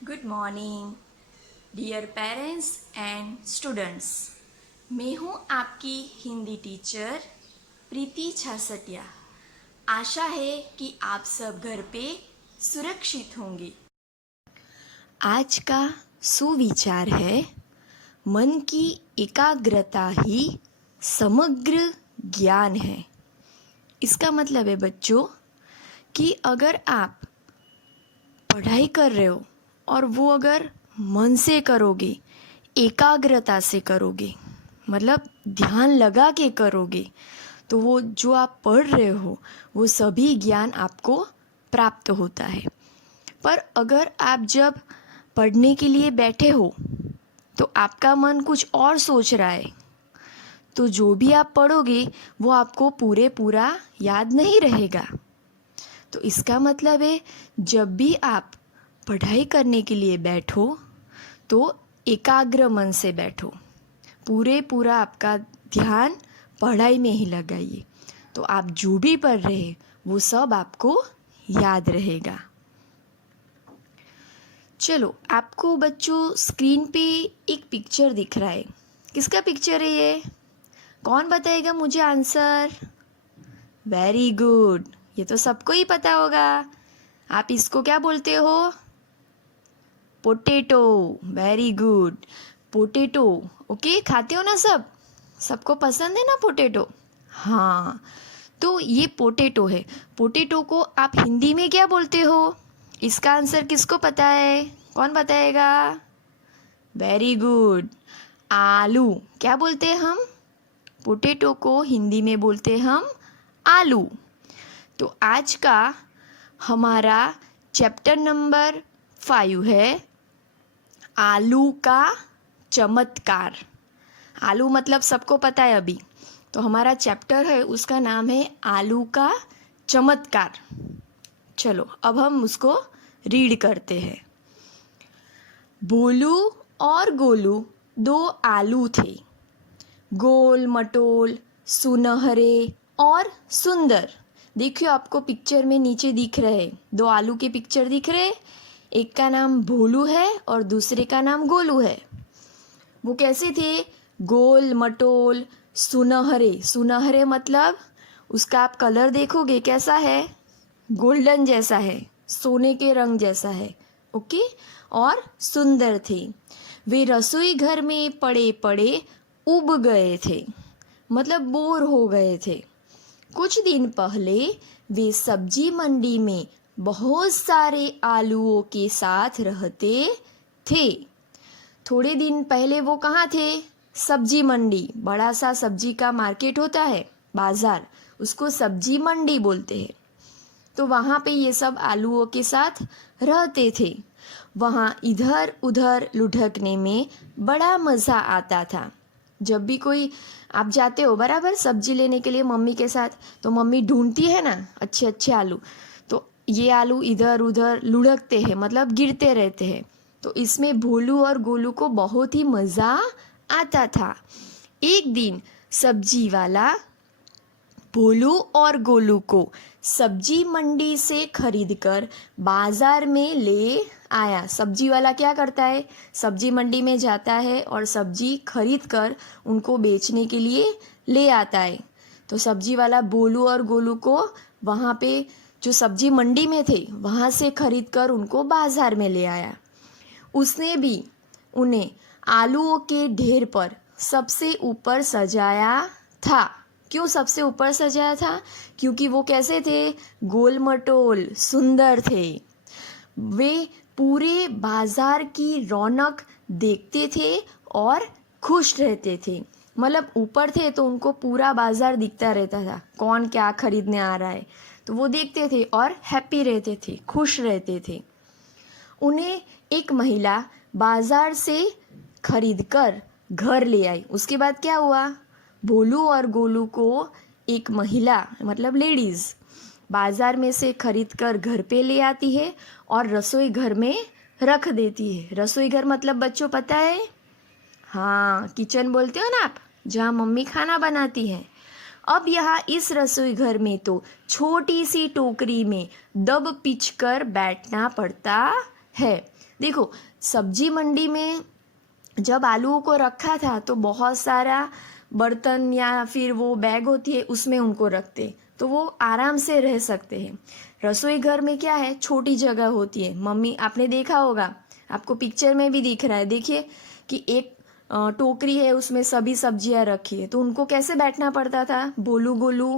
Good morning dear parents and students. मैं हूँ आपकी हिंदी टीचर प्रीति छासटिया। आशा है कि आप सब घर पे सुरक्षित होंगे। आज का सुविचार है, मन की एकाग्रता ही समग्र ज्ञान है। इसका मतलब है बच्चों कि अगर आप पढ़ाई कर रहे हो और वो अगर मन से करोगे, एकाग्रता से करोगे, मतलब ध्यान लगा के करोगे, तो वो जो आप पढ़ रहे हो वो सभी ज्ञान आपको प्राप्त होता है। पर अगर आप जब पढ़ने के लिए बैठे हो तो आपका मन कुछ और सोच रहा है, तो जो भी आप पढ़ोगे वो आपको पूरा याद नहीं रहेगा। तो इसका मतलब है जब भी आप पढ़ाई करने के लिए बैठो तो एकाग्र मन से बैठो, पूरा आपका ध्यान पढ़ाई में ही लगाइए, तो आप जो भी पढ़ रहे हैं वो सब आपको याद रहेगा। चलो, आपको बच्चों स्क्रीन पे एक पिक्चर दिख रहा है। किसका पिक्चर है ये? कौन बताएगा मुझे आंसर? वेरी गुड, ये तो सबको ही पता होगा। आप इसको क्या बोलते हो? Potato. Very good, potato. Okay, खाते हो ना सब? सबको पसंद है ना पोटैटो? हाँ, तो ये पोटैटो है। पोटैटो को आप हिंदी में क्या बोलते हो? इसका आंसर किसको पता है? कौन बताएगा? वेरी गुड, आलू। क्या बोलते हैं हम? पोटैटो को हिंदी में बोलते हैं हम आलू। तो आज का हमारा चैप्टर नंबर 5 है आलू का चमत्कार। आलू मतलब सबको पता है अभी, तो हमारा चैप्टर है उसका नाम है आलू का चमत्कार। चलो अब हम उसको रीड करते हैं। भोलू और गोलू दो आलू थे, गोल मटोल, सुनहरे और सुंदर। देखियो, आपको पिक्चर में नीचे दिख रहे दो आलू के पिक्चर दिख रहे। एक का नाम भोलू है और दूसरे का नाम गोलू है। वो कैसे थे? गोल मटोल, सुनहरे। सुनहरे मतलब उसका आप कलर देखोगे कैसा है? गोल्डन जैसा है, सोने के रंग जैसा है। ओके, और सुंदर थे। वे रसोई घर में पड़े पड़े उब गए थे, मतलब बोर हो गए थे। कुछ दिन पहले वे सब्जी मंडी में बहुत सारे आलूओं के साथ रहते थे। थोड़े दिन पहले वो कहाँ थे? सब्जी मंडी। बड़ा सा सब्जी का मार्केट होता है, बाजार, उसको सब्जी मंडी बोलते हैं। तो वहाँ पे ये सब आलूओं के साथ रहते थे। वहाँ इधर उधर लुढ़कने में बड़ा मज़ा आता था। जब भी कोई आप जाते हो बराबर सब्जी लेने के लिए मम्मी के साथ, तो मम्मी ढूंढती है ना अच्छे अच्छे आलू, तो ये आलू इधर उधर लुढ़कते हैं, मतलब गिरते रहते हैं। तो इसमें भोलू और गोलू को बहुत ही मज़ा आता था। एक दिन सब्जी वाला भोलू और गोलू को सब्जी मंडी से खरीदकर बाजार में ले आया। सब्जी वाला क्या करता है? सब्जी मंडी में जाता है और सब्जी खरीद कर उनको बेचने के लिए ले आता है। तो सब्जी वाला भोलू और गोलू को वहाँ पे जो सब्जी मंडी में थे वहाँ से खरीद कर उनको बाजार में ले आया। उसने भी उन्हें आलूओं के ढेर पर सबसे ऊपर सजाया था। क्यों सबसे ऊपर सजाया था? क्योंकि वो कैसे थे? गोल मटोल, सुंदर थे। वे पूरे बाजार की रौनक देखते थे और खुश रहते थे। मतलब ऊपर थे तो उनको पूरा बाजार दिखता रहता था, कौन क्या खरीदने आ रहा है, तो वो देखते थे और हैप्पी रहते थे, खुश रहते थे। उन्हें एक महिला बाजार से खरीदकर घर ले आई। उसके बाद क्या हुआ? भोलू और गोलू को एक महिला, मतलब लेडीज़, बाजार में से खरीद कर घर पे ले आती है और रसोई घर में रख देती है। रसोई घर मतलब बच्चों पता है? हाँ, किचन बोलते हो ना आप, जहाँ मम्मी खाना बनाती हैं। अब यहाँ इस रसोई घर में तो छोटी सी टोकरी में दब पिच कर बैठना पड़ता है। देखो, सब्जी मंडी में जब आलूओं को रखा था तो बहुत सारा बर्तन या फिर वो बैग होती है उसमें उनको रखते, तो वो आराम से रह सकते हैं। रसोई घर में क्या है, छोटी जगह होती है। मम्मी, आपने देखा होगा, आपको पिक्चर में भी दिख रहा है, देखिए कि एक टोकरी है, उसमें सभी सब्जियां रखी है, तो उनको कैसे बैठना पड़ता था, बोलू गोलू।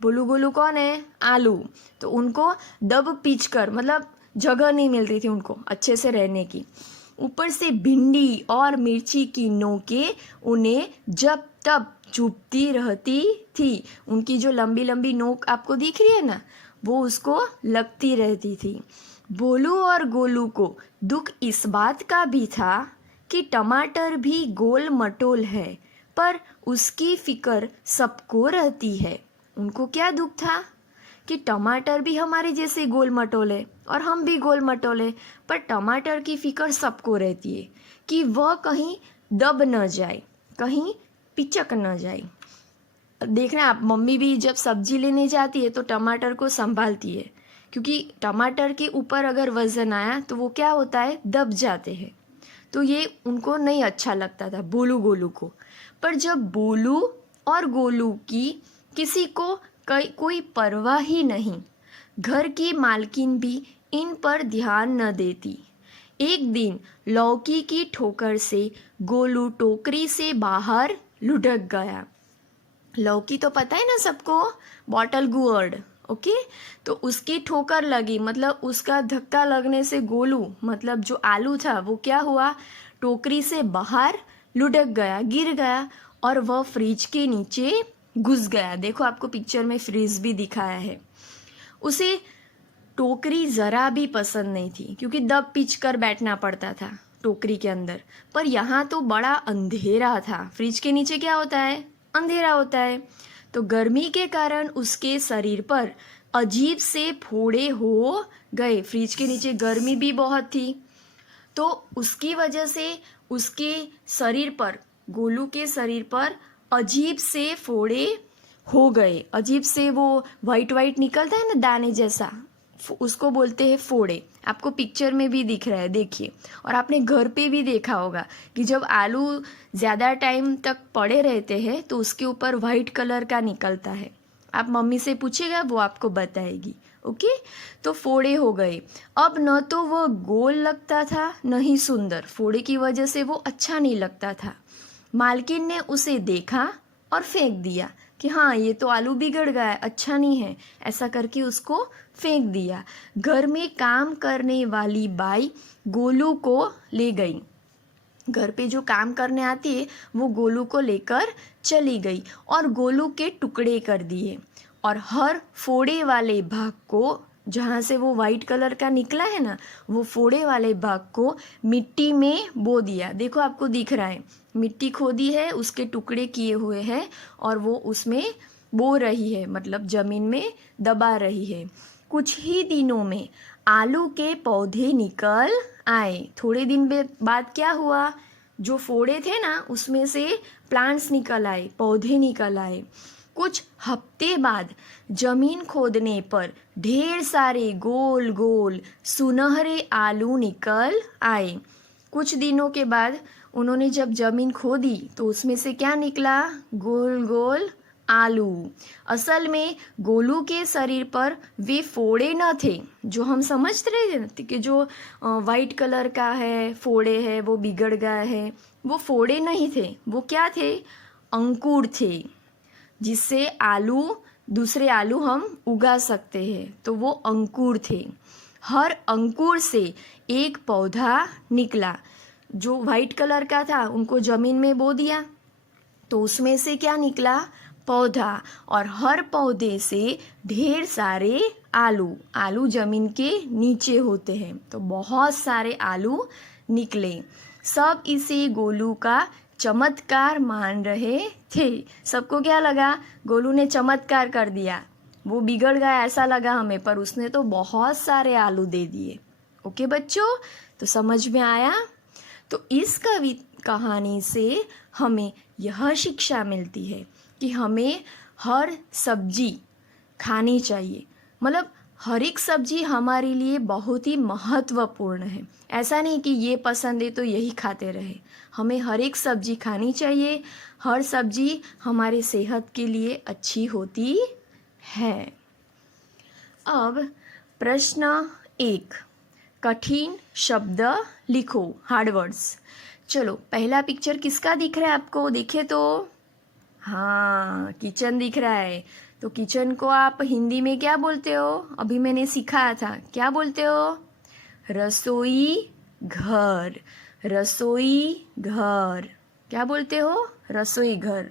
बोलू गोलू कौन है, आलू। तो उनको दब पीच कर, मतलब जगह नहीं मिलती थी उनको अच्छे से रहने की। ऊपर से भिंडी और मिर्ची की नोकें उन्हें जब तब चुभती रहती थी। उनकी जो लंबी लंबी नोक आपको दिख रही है ना, वो उसको लगती रहती थी। बोलू और गोलू को दुख इस बात का भी था कि टमाटर भी गोल मटोल है, पर उसकी फिक्र सबको रहती है। उनको क्या दुख था कि टमाटर भी हमारे जैसे गोल मटोले और हम भी गोल मटोले, पर टमाटर की फिक्र सबको रहती है कि वह कहीं दब न जाए, कहीं पिचक न जाए। देखना आप, मम्मी भी जब सब्जी लेने जाती है तो टमाटर को संभालती है, क्योंकि टमाटर के ऊपर अगर वज़न आया तो वो क्या होता है, दब जाते हैं। तो ये उनको नहीं अच्छा लगता था, बोलू गोलू को। पर जब बोलू और गोलू की किसी को कोई परवाह ही नहीं, घर की मालकिन भी इन पर ध्यान न देती। एक दिन लौकी की ठोकर से गोलू टोकरी से बाहर लुढ़क गया। लौकी तो पता है ना सबको, बॉटल गुअर्ड, ओके। तो उसकी ठोकर लगी, मतलब उसका धक्का लगने से गोलू, मतलब जो आलू था, वो क्या हुआ, टोकरी से बाहर लुढ़क गया, गिर गया और वह फ्रिज के नीचे घुस गया। देखो, आपको पिक्चर में फ्रिज भी दिखाया है। उसे टोकरी ज़रा भी पसंद नहीं थी, क्योंकि दब पिच कर बैठना पड़ता था टोकरी के अंदर। पर यहाँ तो बड़ा अंधेरा था, फ्रिज के नीचे क्या होता है, अंधेरा होता है। तो गर्मी के कारण उसके शरीर पर अजीब से फोड़े हो गए। फ्रिज के नीचे गर्मी भी बहुत थी, तो उसकी वजह से उसके शरीर पर, गोलू के शरीर पर अजीब से फोड़े हो गए। अजीब से वो वाइट वाइट निकलता है ना, दाने जैसा, उसको बोलते हैं फोड़े। आपको पिक्चर में भी दिख रहा है, देखिए। और आपने घर पे भी देखा होगा कि जब आलू ज़्यादा टाइम तक पड़े रहते हैं तो उसके ऊपर वाइट कलर का निकलता है। आप मम्मी से पूछिएगा, वो आपको बताएगी, ओके। तो फोड़े हो गए। अब न तो वह गोल लगता था, न ही सुंदर। फोड़े की वजह से वो अच्छा नहीं लगता था। मालकिन ने उसे देखा और फेंक दिया कि हाँ, ये तो आलू बिगड़ गया है, अच्छा नहीं है, ऐसा करके उसको फेंक दिया। घर में काम करने वाली बाई गोलू को ले गई। घर पे जो काम करने आती है वो गोलू को लेकर चली गई और गोलू के टुकड़े कर दिए, और हर फोड़े वाले भाग को, जहाँ से वो वाइट कलर का निकला है ना, वो फोड़े वाले भाग को मिट्टी में बो दिया। देखो, आपको दिख रहा है, मिट्टी खोदी है, उसके टुकड़े किए हुए हैं और वो उसमें बो रही है, मतलब ज़मीन में दबा रही है। कुछ ही दिनों में आलू के पौधे निकल आए। थोड़े दिन बाद क्या हुआ, जो फोड़े थे ना उसमें से प्लांट्स निकल आए, पौधे निकल आए। कुछ हफ्ते बाद जमीन खोदने पर ढेर सारे गोल गोल सुनहरे आलू निकल आए। कुछ दिनों के बाद उन्होंने जब जमीन खोदी तो उसमें से क्या निकला, गोल गोल आलू। असल में गोलू के शरीर पर वे फोड़े न थे जो हम समझ रहे थे कि जो वाइट कलर का है, फोड़े है, वो बिगड़ गया है। वो फोड़े नहीं थे, वो क्या थे, अंकुर थे, जिससे आलू, दूसरे आलू हम उगा सकते हैं। तो वो अंकुर थे। हर अंकुर से एक पौधा निकला। जो वाइट कलर का था उनको ज़मीन में बो दिया तो उसमें से क्या निकला, पौधा। और हर पौधे से ढेर सारे आलू, आलू ज़मीन के नीचे होते हैं, तो बहुत सारे आलू निकले। सब इसे गोलू का चमत्कार मान रहे थे। सबको क्या लगा, गोलू ने चमत्कार कर दिया, वो बिगड़ गया ऐसा लगा हमें, पर उसने तो बहुत सारे आलू दे दिए। ओके बच्चों, तो समझ में आया। तो इस कहानी से हमें यह शिक्षा मिलती है कि हमें हर सब्जी खानी चाहिए, मतलब हर एक सब्जी हमारे लिए बहुत ही महत्वपूर्ण है। ऐसा नहीं कि ये पसंद है तो यही खाते रहे। हमें हर एक सब्जी खानी चाहिए। हर सब्जी हमारे सेहत के लिए अच्छी होती है। अब प्रश्न 1, कठिन शब्द लिखो, हार्ड वर्ड्स। चलो, पहला पिक्चर किसका दिख रहा है आपको? देखे तो हाँ, किचन दिख रहा है। तो किचन को आप हिंदी में क्या बोलते हो? अभी मैंने सिखाया था, क्या बोलते हो? रसोई घर। रसोई घर, क्या बोलते हो? रसोई घर।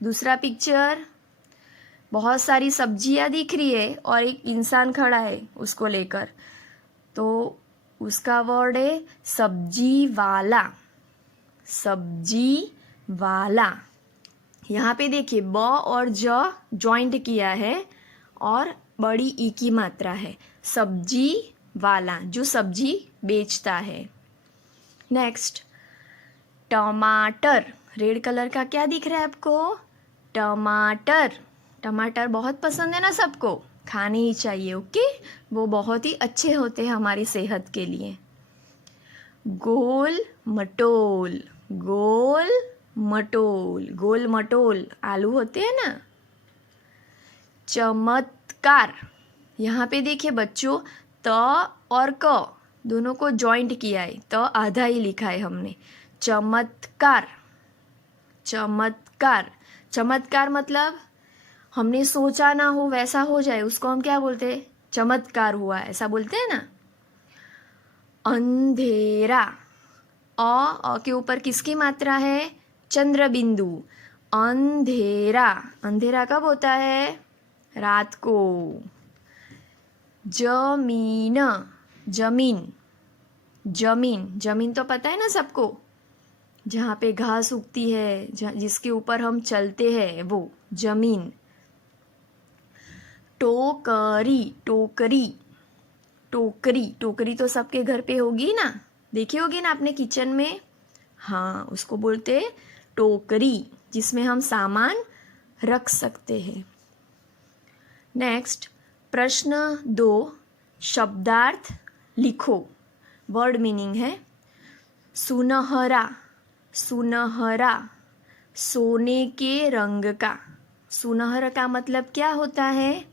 दूसरा पिक्चर, बहुत सारी सब्जियां दिख रही है और एक इंसान खड़ा है उसको लेकर, तो उसका वर्ड है सब्जी वाला। सब्जी वाला। यहाँ पे देखिए ब और ज जॉइंट किया है और बड़ी ई की मात्रा है। सब्जी वाला, जो सब्जी बेचता है। नेक्स्ट, टमाटर। रेड कलर का क्या दिख रहा है आपको? टमाटर। टमाटर बहुत पसंद है ना सबको, खाने ही चाहिए। ओके, वो बहुत ही अच्छे होते हैं हमारी सेहत के लिए। गोल मटोल। गोल मटोल। गोल मटोल आलू होते हैं ना। चमत्कार। यहाँ पे देखिए बच्चों, त और क दोनों को जॉइंट किया है, त आधा ही लिखा है हमने। चमत्कार। चमत्कार। चमत्कार मतलब हमने सोचा ना हो वैसा हो जाए, उसको हम क्या बोलते हैं? चमत्कार हुआ, ऐसा बोलते हैं ना। अंधेरा। अ के ऊपर किसकी मात्रा है? चंद्र बिंदु। अंधेरा। अंधेरा कब होता है? रात को। जमीन। जमीन। जमीन। जमीन तो पता है ना सबको, जहाँ पे घास उगती है, जिसके ऊपर हम चलते हैं, वो जमीन। टोकरी। टोकरी। टोकरी। टोकरी तो सबके घर पे होगी ना, देखी होगी ना आपने किचन में। हाँ, उसको बोलते हैं टोकरी, जिसमें हम सामान रख सकते हैं। नेक्स्ट, प्रश्न 2, शब्दार्थ लिखो। वर्ड मीनिंग है सुनहरा। सुनहरा, सोने के रंग का। सुनहरा का मतलब क्या होता है?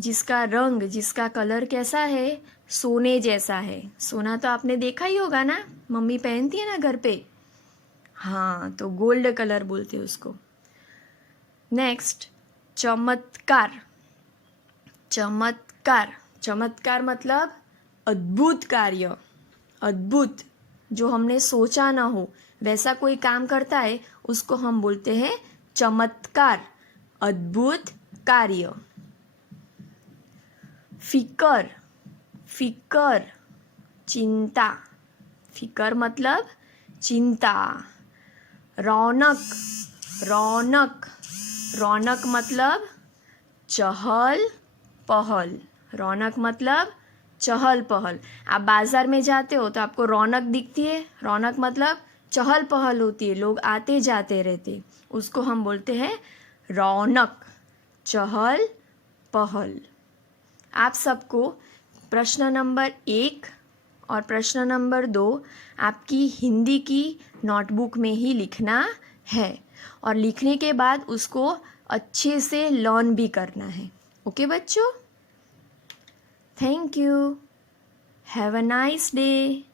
जिसका रंग, जिसका कलर कैसा है? सोने जैसा है। सोना तो आपने देखा ही होगा ना, मम्मी पहनती है ना घर पे। हाँ, तो गोल्ड कलर बोलते हैं उसको। नेक्स्ट, चमत्कार। चमत्कार। चमत्कार मतलब अद्भुत कार्य। अद्भुत, जो हमने सोचा ना हो वैसा कोई काम करता है, उसको हम बोलते हैं चमत्कार, अद्भुत कार्य। फिकर। फिकर, चिंता। फिकर मतलब चिंता। रौनक। रौनक। रौनक मतलब चहल पहल। रौनक मतलब चहल पहल। आप बाजार में जाते हो तो आपको रौनक दिखती है। रौनक मतलब चहल पहल होती है, लोग आते जाते रहते, उसको हम बोलते हैं रौनक, चहल पहल। आप सबको प्रश्न नंबर 1 और प्रश्न नंबर 2 आपकी हिंदी की नोटबुक में ही लिखना है, और लिखने के बाद उसको अच्छे से लर्न भी करना है। ओके बच्चों, thank you, have a nice day.